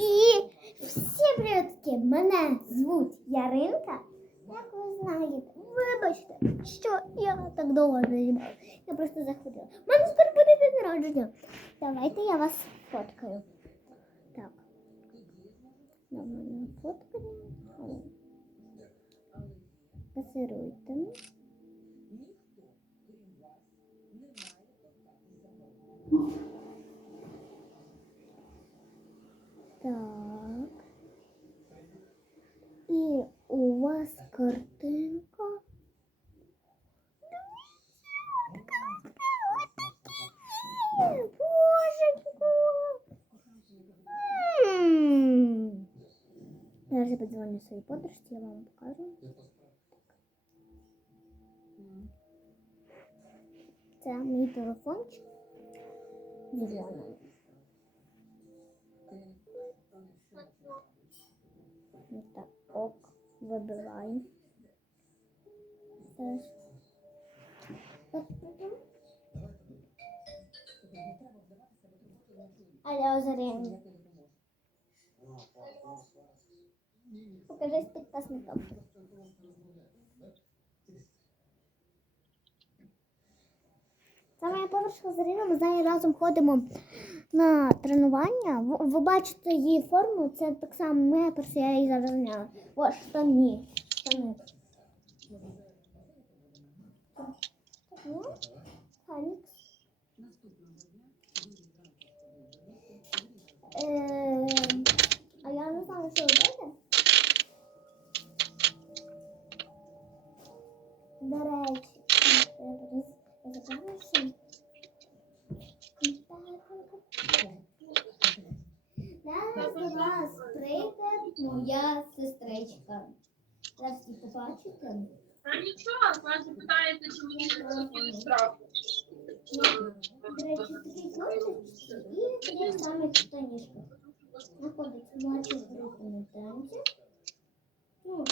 І всі привітки, мене звуть Яринка. Як ви знаєте, вибачте, що я так довго не знімаю. Я просто захворіла. У мене скоро буде день народження. Давайте я вас фоткаю. Так. Мене фоткаю. Пасируйте. картинка. Божечко. М. Зараз я подзвоню своїй подружці, я вам покажу. Це мій телефончик. Дзвонимо. Потім. Алло, Зарина. Покажись підписникам. Це моя подружка Зарина, ми з нею разом ходимо на тренування. Ви, бачите її форму, це так само просто я її зараз зняла. О, штани. Штани. Е, Зараз до вас прийде моя сестричка. Зараз ви побачите. А нічого, вас запитаєте, чи мені зробили штраф. До речі, такий контекст і таких самих штанішках. Знаходиться младші групи на танці. Ну,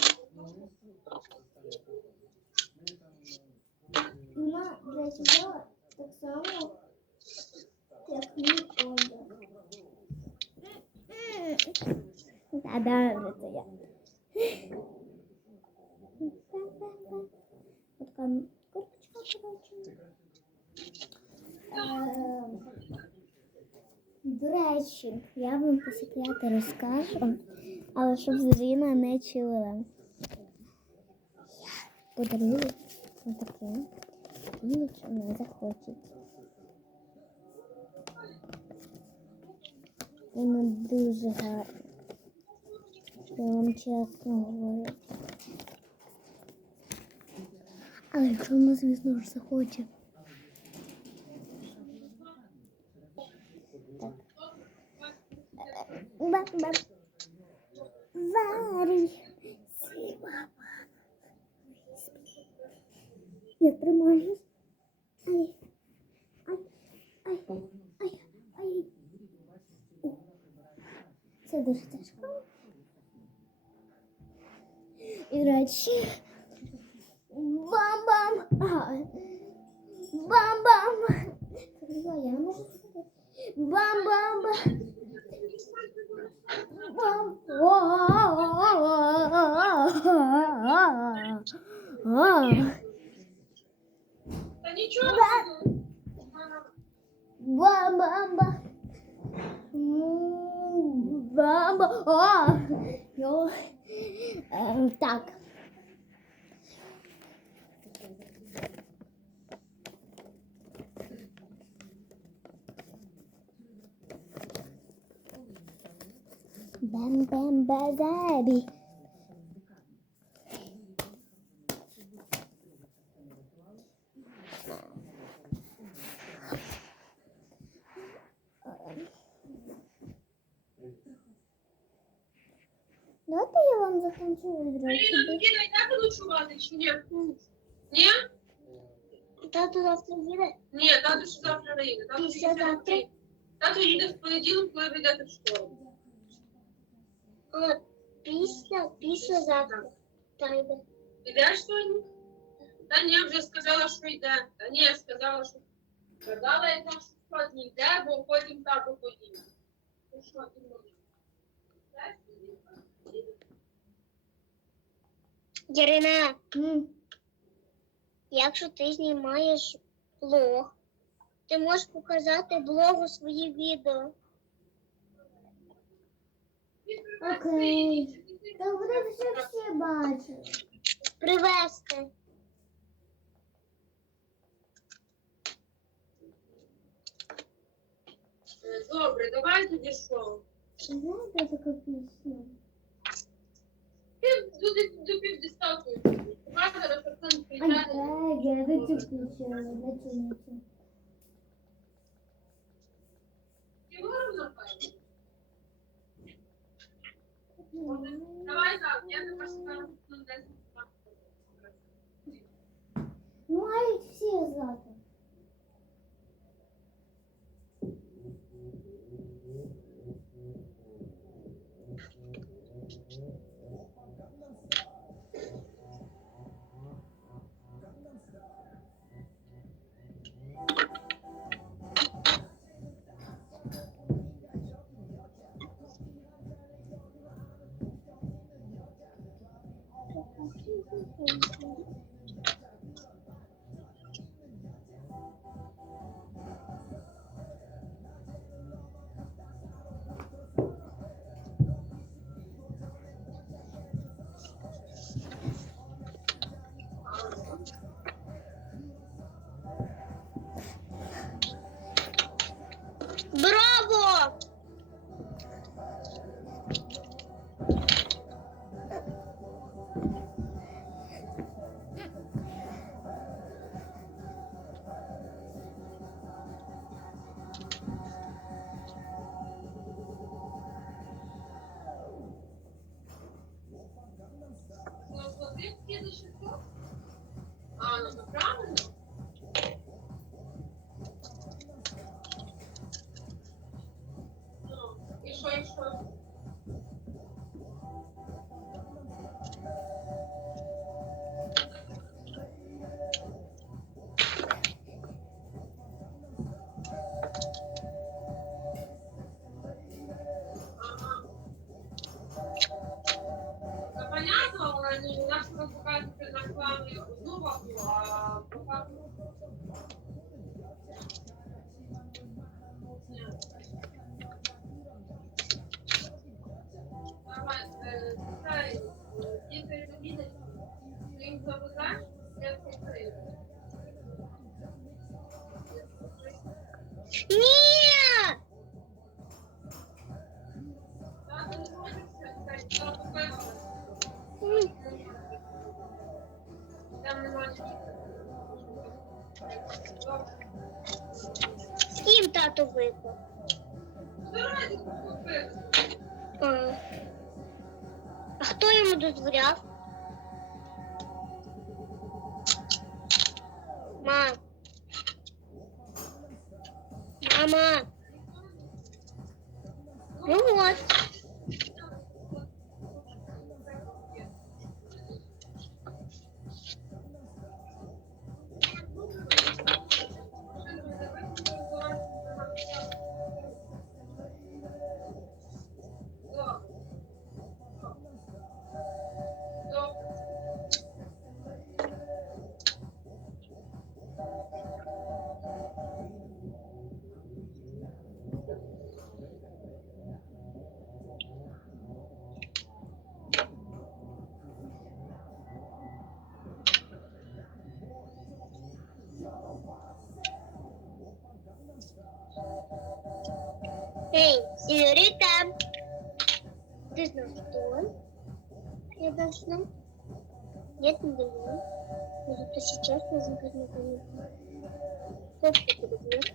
вона, до речі, взяла так само, як мій одяг. Та добре, це я. Така курточка, коротше. Ем, До речі, я вам по секрету розкажу, але щоб Заріна не чула. Подарую отаке. Нічого не захочуть. Воно дуже гарне. Я вам чесно говорю. Але якщо вона, звісно ж, захоче. Варі. Я тримаюсь. Ай. Ай. Ай. Ай. Ай. Це дуже тяжко. І речі. Бам-бам. Ага. Бам-бам. Я можу сказати. Бам-бам-бам. Бам. Та нічого. Бам-бам-бам. Бамба. О! Ем, Так. Бам-бам базарі. Давайте я вам закінчую Маріна, зразу. тоді не ночувати чи ні? Ні? Тато завтра їде. Ні, тато ж завтра не їде. Після їде завтра? Тато їде в понеділок, коли ви йдете в школу. А, після, після завтра. Та йде. Ідеш сьогодні? Та ні, вже сказала, що йде. Та ні, сказала, що сказала, я там що не йде, бо потім тато поїде. Ну що ти можеш? Ярина, якщо ти знімаєш блог, ти можеш показати блогу свої відео. Окей. Та все всі бачать. Привезти. Е, Добре, давай тоді що? Знаєте таку пісню? Пів- До, до півдесятої. Давай зараз так, я до цю З ким тато випав? А. А хто йому дозволяв? Мам. Мама. Ну от. Эй, сеньорита. Ты знаешь, кто он? Я должна. Нет, не должна. Но зато сейчас нужно. Как ты подойдешь?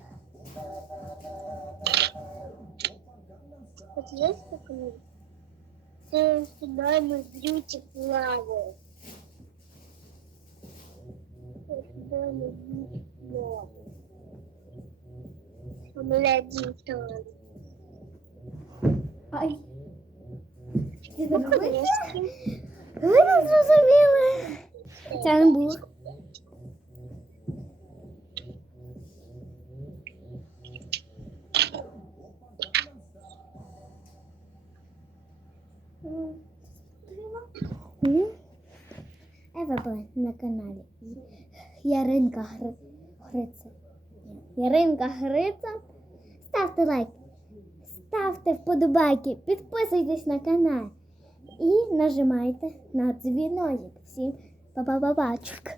Вот есть такой? Ты сюда на бьюти плавает. Сюда на бьюти плавает. Молодец, Ай. Ти так. Ви не зрозуміли. Це не було. Ева була на каналі Яринка Гриця. Яринка Гриця. Ставте лайк, ставте вподобайки, підписуйтесь на канал і нажимайте на дзвіночок. Всім па-па-па-пачок.